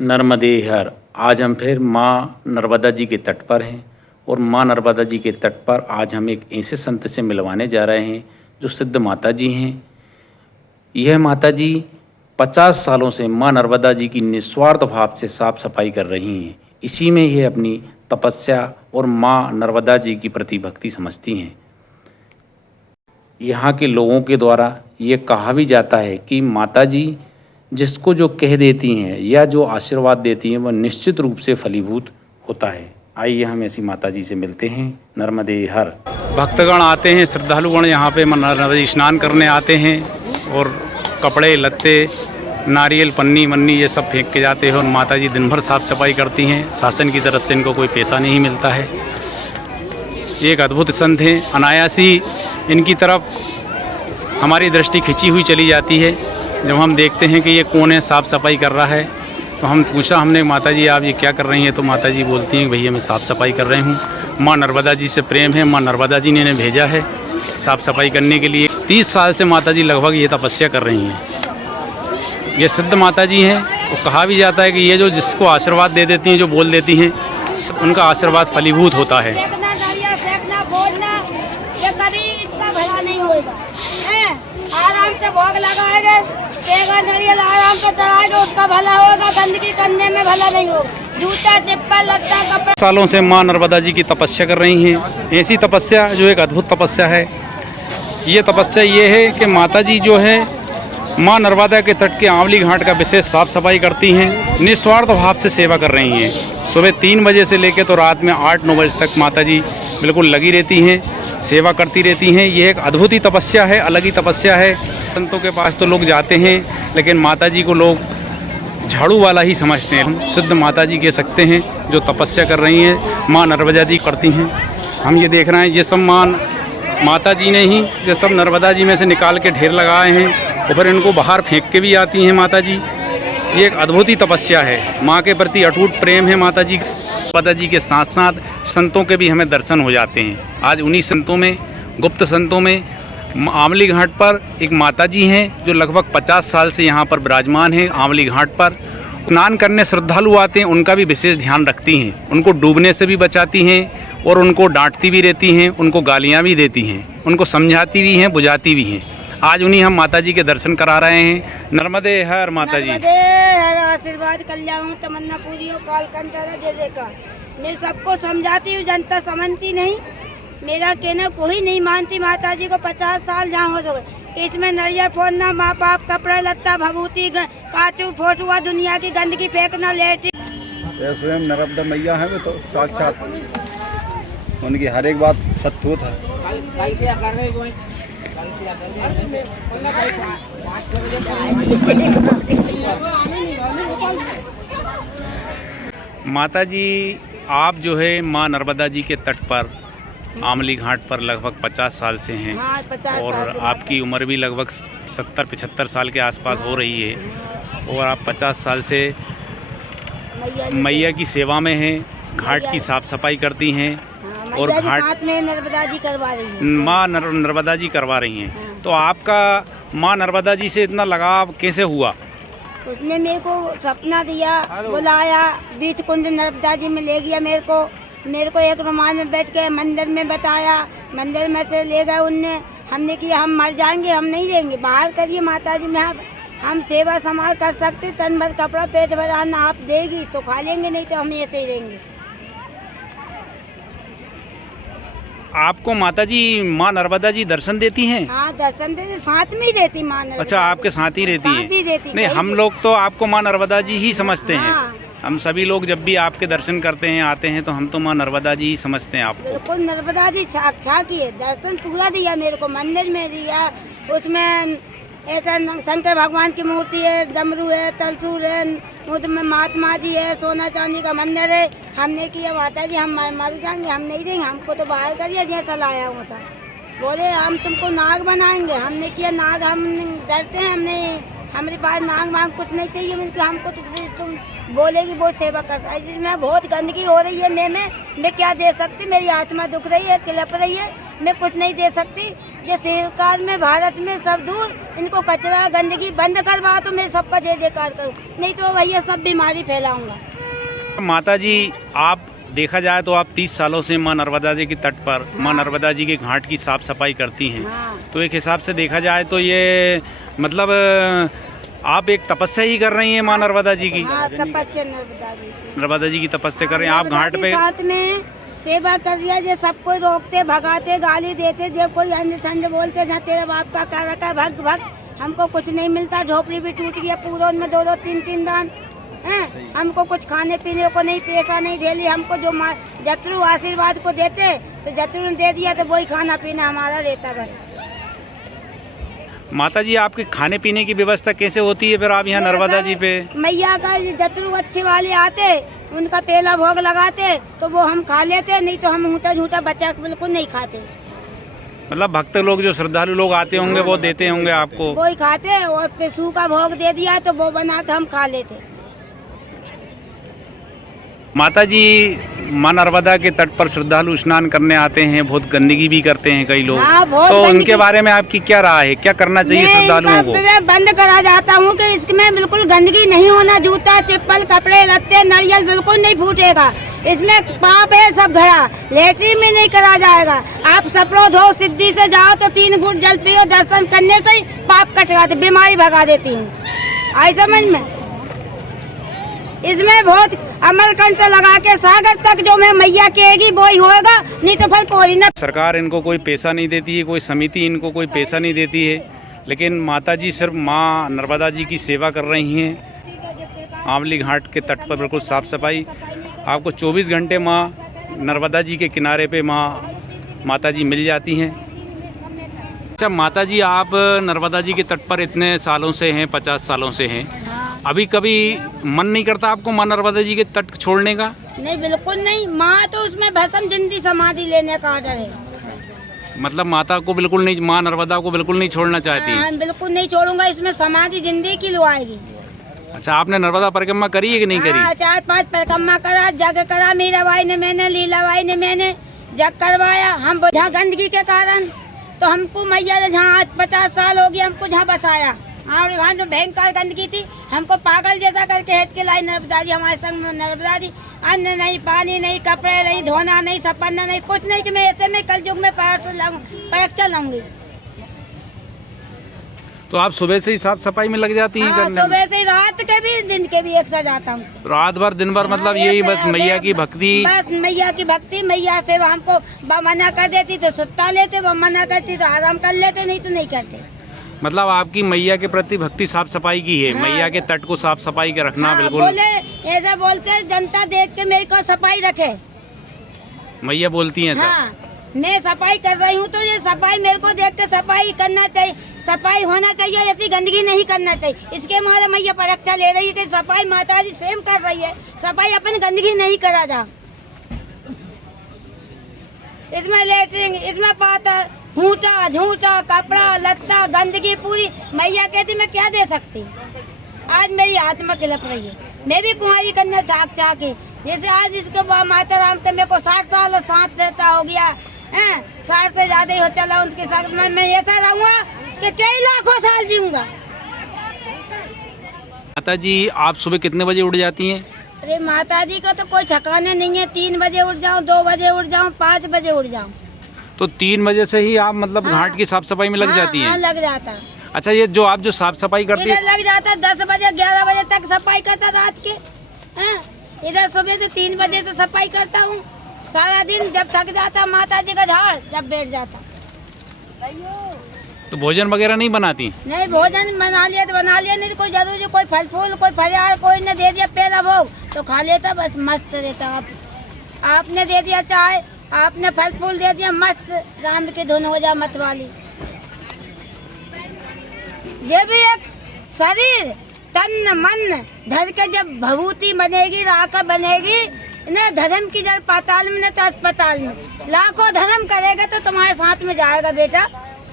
नर्मदे हर। आज हम फिर माँ नर्मदा जी के तट पर हैं और माँ नर्मदा जी के तट पर आज हम एक ऐसे संत से मिलवाने जा रहे हैं जो सिद्ध माता जी हैं। यह माता जी 50 सालों से माँ नर्मदा जी की निस्वार्थ भाव से साफ सफाई कर रही हैं। इसी में ये अपनी तपस्या और माँ नर्मदा जी की प्रति भक्ति समझती हैं। यहाँ के लोगों के द्वारा ये कहा भी जाता है कि माता जी जिसको जो कह देती हैं या जो आशीर्वाद देती हैं वह निश्चित रूप से फलीभूत होता है। आइए हम ऐसी माता जी से मिलते हैं। नर्मदे हर। भक्तगण आते हैं, श्रद्धालुगण यहाँ पे नर्मदा स्नान करने आते हैं और कपड़े लत्ते नारियल पन्नी मन्नी ये सब फेंक के जाते हैं और माता जी दिन भर साफ़ सफाई करती हैं। शासन की तरफ से इनको कोई पैसा नहीं मिलता है। एक अद्भुत संत हैं, अनायासी इनकी तरफ हमारी दृष्टि खिंची हुई चली जाती है। जब हम देखते हैं कि ये कौन है साफ़ सफाई कर रहा है तो हम पूछा हमने, माता जी आप ये क्या कर रही हैं? तो माता जी बोलती हैं भैया मैं साफ़ सफाई कर रही हूँ। माँ नर्मदा जी से प्रेम है, माँ नर्मदा जी ने इन्हें भेजा है साफ़ सफाई करने के लिए। 30 साल से माता जी लगभग ये तपस्या कर रही हैं। ये सिद्ध माता जी हैं। तो कहा भी जाता है कि ये जो जिसको आशीर्वाद दे देती हैं, जो बोल देती हैं, उनका आशीर्वाद फलीभूत होता है। आराम से भोग लगाएंगे, नारियल आराम से चढ़ाएंगे, उसका भला होगा। गंदगी करने में भला नहीं होगा। जूता चप्पल लत्ता कपड़ा। सालों से माँ नर्मदा जी की तपस्या कर रही हैं। ऐसी तपस्या जो एक अद्भुत तपस्या है। ये तपस्या ये है कि माता जी जो है माँ नर्मदा के तट के आंवली घाट का विशेष साफ सफाई करती हैं। निस्वार्थ भाव से सेवा कर रही हैं। सुबह 3 बजे से लेकर तो रात में 8-9 बजे तक माता जी बिल्कुल लगी रहती हैं, सेवा करती रहती हैं। ये एक अद्भुत ही तपस्या है, अलग ही तपस्या है। संतों के पास तो लोग जाते हैं लेकिन माता जी को लोग झाड़ू वाला ही समझते हैं। हम सिद्ध माता जी कह सकते हैं जो तपस्या कर रही हैं, माँ नर्मदा जी करती हैं। हम ये देख रहे हैं ये सब माता जी ने ही ये सब नर्मदा जी में से निकाल के ढेर लगाए हैं और फिर इनको बाहर फेंक के भी आती हैं माता जी। ये एक अद्भुत ही तपस्या है। माँ के प्रति अटूट प्रेम है माता जी। माता जी के साथ साथ संतों के भी हमें दर्शन हो जाते हैं। आज उन्हीं संतों में, गुप्त संतों में आंवली घाट पर एक माता जी हैं जो लगभग 50 साल से यहाँ पर विराजमान हैं। आंवली घाट पर स्नान करने श्रद्धालु आते हैं, उनका भी विशेष ध्यान रखती हैं। उनको डूबने से भी बचाती हैं और उनको डांटती भी रहती हैं, उनको गालियाँ भी देती हैं, उनको समझाती भी हैं, बुझाती भी हैं। आज उन्हीं हम माता जी के दर्शन करा रहे हैं। नर्मदे हर माता जी। नर्मदे हर। आशीर्वाद कल्याण हो, तमन्ना पूरी हो, काल कंठा जय जयकार। मैं सबको समझाती हूँ, जनता समझती नहीं। मेरा कहना कोई नहीं मानती। माता जी को 50 साल जहाँ हो गए। इसमें नारियल फोड़ना, माँ बाप कपड़ा लत्ता भभूति काटू फोटुआ दुनिया की गंदगी फेंकना, लेट स्वयं नर्मदा मैया है वे तो साक्षात, उनकी हर एक बात सत्य होता है। माता जी आप जो है माँ नर्मदा जी के तट पर आंवली घाट पर लगभग 50 साल से हैं। हाँ, 50 और साल से। आपकी उम्र भी लगभग 70-75 साल के आसपास हो रही है और आप 50 साल से मैया की सेवा में हैं। घाट की साफ सफाई करती हैं और घाट साथ में नर्मदा जी करवा रही हैं। माँ नर्मदा जी करवा रही हैं। तो आपका माँ नर्मदा जी से इतना लगाव कैसे हुआ? उसने मेरे को सपना दिया, बुलाया, बीच कुंड नर्मदा जी में ले गया मेरे को एक रुमाल में बैठ के मंदिर में बताया। मंदिर में से ले गए उनने। हमने किया हम मर जाएंगे, हम नहीं रहेंगे, बाहर करिए माता जी में हम सेवा संभाल कर सकते। तन भर कपड़ा पेट भर अन्न आप देगी तो खा लेंगे, नहीं तो हम ऐसे ही रहेंगे। आपको माता जी माँ नर्मदा जी दर्शन देती हैं? हाँ, दर्शन देते, साथ में ही रहती माँ नर्मदा। अच्छा, आपके साथ ही रहती साथ ही रहती। नहीं, हम लोग तो आपको माँ नर्मदा जी ही समझते हैं। हाँ। हम सभी लोग जब भी आपके दर्शन करते हैं, आते हैं, तो हम तो माँ नर्मदा जी ही समझते हैं आपको। बिल्कुल नर्मदा जी साक्षात ही है। दर्शन पूरा दिया मेरे को, मंदिर में दिया। उसमें ऐसा शंकर भगवान की मूर्ति है, डमरू है, त्रिशूल है, उसमें महात्मा जी है, सोना चांदी का मंदिर है। हमने किया माता जी हम मर जाएंगे, हम नहीं देंगे, हमको तो बाहर करिए जैसा लाया हूँ सर। बोले हम तुमको नाग बनाएंगे। हमने किया नाग, हम डरते हैं, हमने हमारे पास नाग वाग कुछ नहीं चाहिए। मतलब हमको तो तुम बोलेगी वो सेवा करता है। जिसमें बहुत गंदगी हो रही है मैं क्या दे सकती। मेरी आत्मा दुख रही है, किलप रही है, मैं कुछ नहीं दे सकती। ये सरकार में भारत में सब दूर इनको कचरा गंदगी बंद करवा तो मैं सबका जय जयकार करूँ, नहीं तो भैया सब बीमारी फैलाऊंगा। माता जी आप देखा जाए तो आप 30 सालों से माँ नर्मदा जी के तट पर माँ नर्मदा जी के घाट की साफ सफाई करती हैं। हाँ। तो एक हिसाब से देखा जाए तो ये मतलब आप एक तपस्या ही कर रही हैं माँ नर्मदा जी की। हाँ, तपस्या नर्मदा जी की तपस्या कर रही हैं आप घाट पे। साथ में सेवा कर रही है, जो सबको रोकते भगाते गाली देते, जो कोई अंज संज बोलते जहाँ तेरा बाप का क्या रखा भग भग, हमको कुछ नहीं मिलता, झोपड़ी भी टूट गया पूरा में 2-2 3-3 दान हैं, हमको कुछ खाने पीने को नहीं, पैसा नहीं डेली हमको जो जतरू आशीर्वाद को देते तो जतरू ने दे दिया तो वही खाना पीना हमारा रहता बस। माता जी आपके खाने पीने की व्यवस्था कैसे होती है फिर आप यहाँ नर्मदा जी पे? मैया का जतरू अच्छे वाले आते उनका पहला भोग लगाते तो वो हम खा लेते, नहीं तो हम ऊँटा झूठा बच्चा बिल्कुल नहीं खाते। मतलब भक्त लोग जो श्रद्धालु लोग आते होंगे वो देते होंगे आपको? वो ही खाते और पिसू का भोग दे दिया तो वो बना के हम खा लेते। माता जी माँ नर्मदा के तट पर श्रद्धालु स्नान करने आते हैं, बहुत गंदगी भी करते हैं कई लोग। हाँ, बहुत तो गंदगी। उनके बारे में आपकी क्या राय है, क्या करना चाहिए श्रद्धालुओं को? मैं बंद करा जाता हूँ कि इसमें बिल्कुल गंदगी नहीं होना, जूता चप्पल कपड़े लत्ते नारियल बिल्कुल नहीं फूटेगा, इसमें पाप है सब घड़ा, लेटरिन में नहीं करा जाएगा। आप सपरो धो सिद्धि से जाओ तो 3 घूंट जल पियो, दर्शन करने से ही पाप कटवाते, बीमारी भगा देती हूँ। आई समझ में? इसमें बहुत अमरकंठ से लगा के सागर तक जो मैं मैया कहेगी वो ही होगा, नहीं तो फिर कोई ना। सरकार इनको कोई पैसा नहीं देती है, कोई समिति इनको कोई पैसा नहीं देती है, लेकिन माता जी सिर्फ माँ नर्मदा जी की सेवा कर रही हैं। आंवली घाट के तट पर बिल्कुल साफ सफाई, आपको 24 घंटे माँ नर्मदा जी के किनारे पे माता जी मिल जाती हैं। अच्छा माता जी आप नर्मदा जी के तट पर इतने सालों से हैं, 50 सालों से हैं, अभी कभी मन नहीं करता आपको माँ नर्मदा जी के तट छोड़ने का? नहीं, बिल्कुल नहीं। माँ तो उसमें भस्म जिंदी समाधि लेने का ऑर्डर है। मतलब माता को बिल्कुल नहीं, माँ नर्मदा को बिल्कुल नहीं छोड़ना चाहती? हाँ, बिल्कुल नहीं छोड़ूंगा, इसमें समाधि जिंदगी की लुआएगी। अच्छा आपने नर्मदा परिक्रमा करी है कि नहीं करी? हाँ, 4-5 परिक्रमा करा, जग करा, मीराबाई ने मैंने, लीलाबाई ने मैंने जग करवाया। हम जहाँ गंदगी के कारण तो हमको मैया ने जहाँ आज 50 साल हो गए हमको जहाँ बसाया, आंवली घाट में भयंकर गंदगी थी, हमको पागल जैसा करके हेच के लाई नर्मदा जी हमारे संग में। नर्मदा जी अन्न नहीं, पानी नहीं, कपड़े नहीं, धोना नहीं, सपना नहीं, कुछ नहीं कि मैं ऐसे में कल युग में परीक्षा लाऊंगी। तो आप सुबह से ही साफ सफाई में लग जाती हैं? हाँ, करने सुबह से ही, रात के भी दिन के भी एक साथ जाता हूँ। रात भर दिन भर मतलब यही बस मैया की भक्ति? बस मैया की भक्ति, मैया से हमको मना कर देती तो सुता लेते, वो मना करती तो आराम कर लेते, नहीं तो नहीं करते। मतलब आपकी मैया के प्रति भक्ति साफ सफाई की है? हाँ। मैया के तट को साफ सफाई के रखना। हाँ, बिल्कुल बोले ऐसा बोलते जनता देख के मेरी को सफाई रखे, मैया बोलती हैं सब। हाँ, मैं सफाई कर रही हूँ तो ये सफाई मेरे को देख के सफाई करना चाहिए, सफाई होना चाहिए, ऐसी गंदगी नहीं करना चाहिए। इसके हमारे मैया परीक्षा ले रही है कि सफाई माता जी सेम कर रही है, सफाई अपन गंदगी नहीं करा जा। इसमें लेटरिन, इसमें पातर, झूठा झूठा कपड़ा लत्ता गंदगी पूरी, मैया कहती मैं क्या दे सकती। आज मेरी आत्मा किलप रही है, मैं भी कुंवारी करना चाह के, जैसे आज इसके माता राम के मेरे को 60 साल साथ देता हो गया है, 60 से ज्यादा ही हो चला उसके साथ, मैं ऐसा रहूँगा कि कई लाखों साल जीऊँगा। माता जी आप सुबह कितने बजे उठ जाती हैं? अरे माता जी का तो कोई ठिकाने नहीं है, 3 बजे उठ जाऊँ, 2 बजे उठ जाऊँ, 5 बजे उठ जाऊँ। तो 3 बजे से ही आप मतलब घाट की साफ सफाई में लग जाती हैं? हाँ, लग जाता है। अच्छा ये जो आप जो साफ सफाई करती है? इधर लग जाता है 10 बजे 11 बजे तक सफाई करता रात के, हैं? इधर सुबह से 3 बजे से सफाई करता हूँ सारा दिन, जब थक जाता माता जी का झाड़ जब बैठ जाता। तो भोजन वगैरह नहीं बनाती? नहीं, भोजन बना लिया तो बना लिया, नहीं तो कोई जरूरी कोई फल फूल कोई फरियार कोई ने दे दिया पहला भोग तो खा लेता, बस मस्त रहता। आपने दे दिया चाय, आपने फल फूल दे दिया, मस्त राम की धुन हो जा मत वाली। ये भी एक शरीर तन मन धर के जब भभूति बनेगी, राकर बनेगी न, धर्म की जड़ पाताल में न तो अस्पताल में, लाखों धर्म करेगा तो तुम्हारे साथ में जाएगा बेटा।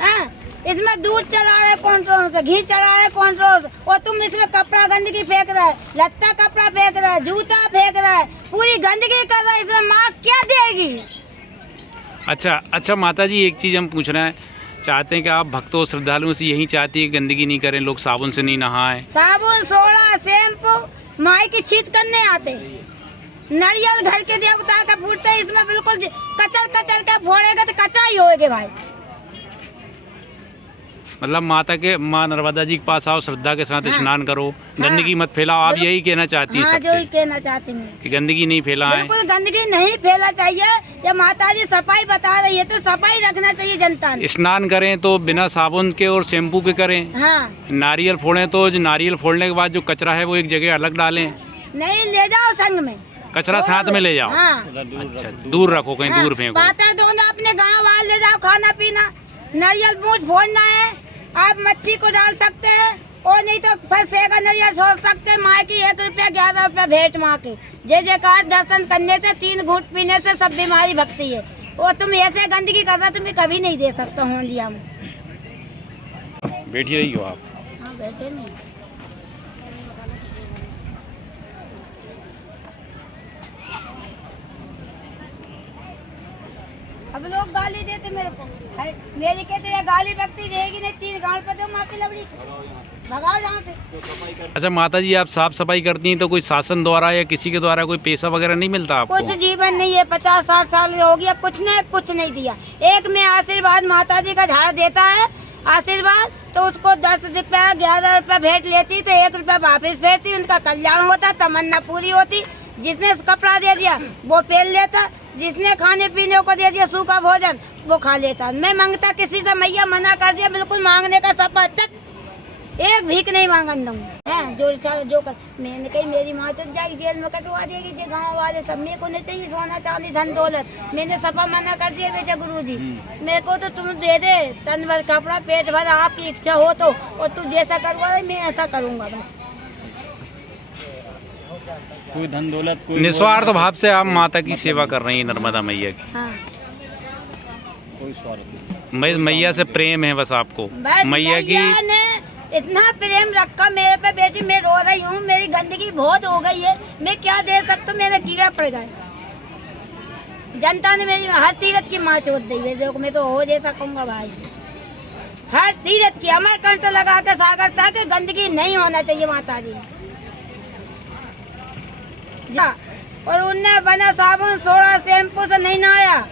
हैं? इसमें दूध चला रहे कंट्रोल से, घी चढ़ा रहे कंट्रोल से, और तुम इसमें कपड़ा गंदगी फेंक रहा है, लत्ता कपड़ा फेंक रहा है, जूता फेंक रहा है, पूरी गंदगी कर रहा है, इसमें माँ क्या देगी? अच्छा माता जी एक चीज़ हम पूछ रहे हैं, चाहते हैं कि आप भक्तों श्रद्धालुओं से यही चाहती है कि गंदगी नहीं करें, लोग साबुन से नहीं नहाएं। साबुन, सोडा, शैम्पू, माई की शीत करने आते, नारियल घर के देवता का फूटते, इसमें बिल्कुल कचर कचर के फोड़ेगा तो कचरा ही होएगा भाई। मतलब माँ नर्मदा जी के पास आओ, श्रद्धा के साथ हाँ। स्नान करो, हाँ। गंदगी मत फैलाओ। आप यही कहना चाहती है हाँ, जो ही सबसे कहना चाहती मैं कि गंदगी नहीं फैलाएं। बिल्कुल गंदगी नहीं फैला चाहिए। ये माता जी सफाई बता रही है तो सफाई रखना चाहिए जनता ने। स्नान करें तो बिना साबुन के और शैम्पू के करें। हाँ, नारियल फोड़ें तो जो नारियल फोड़ने के बाद जो कचरा है वो एक जगह अलग डालें। नहीं ले जाओ संग में, कचरा साथ में ले जाओ। हाँ, अच्छा, दूर रखो, कहीं दूर फेंको। पातर धोना अपने गांव वाले ले जाओ, खाना पीना, नारियल मूंछ फोड़ना है, आप मच्छी को डाल सकते हैं और नहीं तो फंसेगा नारियल छोड़ सकते हैं। माँ की 1 रुपया 11 रुपया भेंट माँ के जय जयकार दर्शन करने से, 3 घूंट पीने से सब बीमारी भगती है। और तुम ऐसे गंदगी कर रहा तुम्हें कभी नहीं दे सकते हो लिया में। बैठी रही हो आप। हाँ, बैठे नहीं। अब लोग गाली देते मेरे को, मेरी कहते हैं गाली बकती रहेगी नहीं, 3 गाल पे दो माँ की लबड़ी, भगाओ यहाँ से। अच्छा माता जी, आप साफ सफाई करती हैं तो कोई शासन द्वारा या किसी के द्वारा कोई पैसा वगैरह नहीं मिलता आपको? कुछ जीवन नहीं है, 50-60 साल हो गया, कुछ नहीं दिया। एक में आशीर्वाद माता जी का झाड़ देता है आशीर्वाद, तो उसको 10 रुपया 11 रुपया भेंट लेती तो 1 रुपया वापिस भेजती, उनका कल्याण होता, तमन्ना पूरी होती। जिसने कपड़ा दे दिया वो पहन लेता, जिसने खाने पीने को दे दिया सूखा भोजन वो खा लेता। मैं मांगता किसी से, मैया मना कर दिया बिल्कुल मांगने का सपा तक, एक भीख नहीं मांगन दूंगा। है जो कर मैंने कही मेरी माँ चल जाएगी, जेल में कटवा देगी। जो गाँव वाले सब मेरे को नहीं चाहिए सोना चांदी धन दौलत, मैंने सपा मना कर दिया बेटा गुरुजी, मेरे को तो तुम दे दे तन भर कपड़ा पेट भर, आपकी इच्छा हो तो, और तू जैसा करवा रहे मैं ऐसा करूँगा बस। कोई धन दौलत, कोई निस्वार्थ भाव से आप माता की सेवा कर रही हैं, नर्मदा मैया की। हाँ, कोई स्वार्थ नहीं। मैया से प्रेम है बस आपको। बस मैया की ने इतना प्रेम रखा मेरे पे बेटी, मैं रो रही हूँ, मेरी गंदगी बहुत हो गई है, मैं क्या दे सकता हूँ, मेरे कीड़ा पड़ गए। जनता ने मेरी हर तीरथ की माँ चोट दी है, जो मैं तो हो जैसा कहूँगा भाई, हर तीरथ की अमर कंठ लगा के सागर तक गंदगी नहीं होना चाहिए माता जी ने। और उनने बना साबुन सोडा शैम्पू से नहीं नहाया,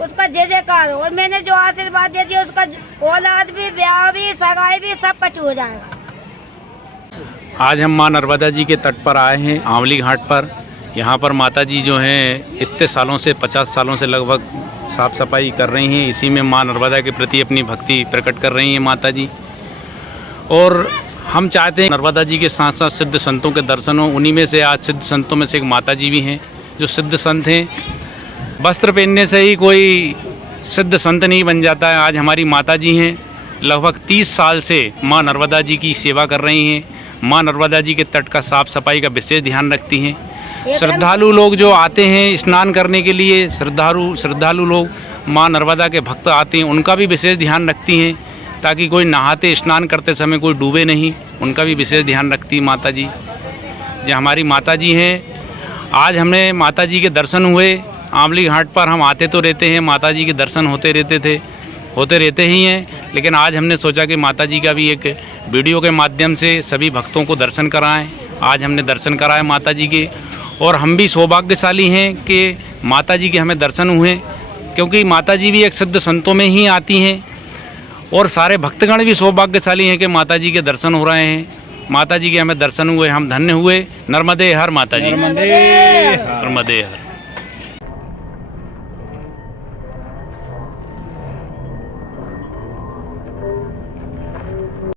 उसका जय जयकार। और मैंने जो आशीर्वाद दे दिया उसका औलाद भी, ब्याह भी, सगाई भी सब कुछ हो जाएगा। आज हम माँ नर्मदा जी के तट पर आए हैं, आंवली घाट पर। यहाँ पर माता जी जो हैं इतने सालों से, 50 सालों से लगभग साफ़ सफाई कर रही हैं। इसी में माँ नर्मदा के प्रति अपनी भक्ति प्रकट कर रही हैं माता जी। और हम चाहते हैं नर्मदा जी के साथ साथ सिद्ध संतों के दर्शन हो। उन्हीं में से आज सिद्ध संतों में से एक माता जी भी हैं जो सिद्ध संत हैं। वस्त्र पहनने से ही कोई सिद्ध संत नहीं बन जाता है। आज हमारी माता जी हैं, लगभग 30 साल से माँ नर्मदा जी की सेवा कर रही हैं। माँ नर्मदा जी के तट का साफ सफाई का विशेष ध्यान रखती हैं। श्रद्धालु लोग जो आते हैं स्नान करने के लिए, श्रद्धालु लोग माँ नर्मदा के भक्त आते हैं, उनका भी विशेष ध्यान रखती हैं ताकि कोई नहाते स्नान करते समय कोई डूबे नहीं, उनका भी विशेष ध्यान रखती है माता जी। जो हमारी माता जी हैं, आज हमें माता जी के दर्शन हुए। आंवली घाट पर हम आते तो रहते हैं, माता जी के दर्शन होते रहते ही हैं, लेकिन आज हमने सोचा कि माता जी का भी एक वीडियो के माध्यम से सभी भक्तों को दर्शन कराएं। आज हमने दर्शन कराए माता जी के, और हम भी सौभाग्यशाली हैं कि माता जी के हमें दर्शन हुए, क्योंकि माता जी भी एक सिद्ध संतों में ही आती हैं। और सारे भक्तगण भी सौभाग्यशाली हैं कि माता जी के दर्शन हो रहे हैं। माता जी के हमें दर्शन हुए, हम धन्य हुए। नर्मदे हर माता जी, नर्मदे नर्मदे हर।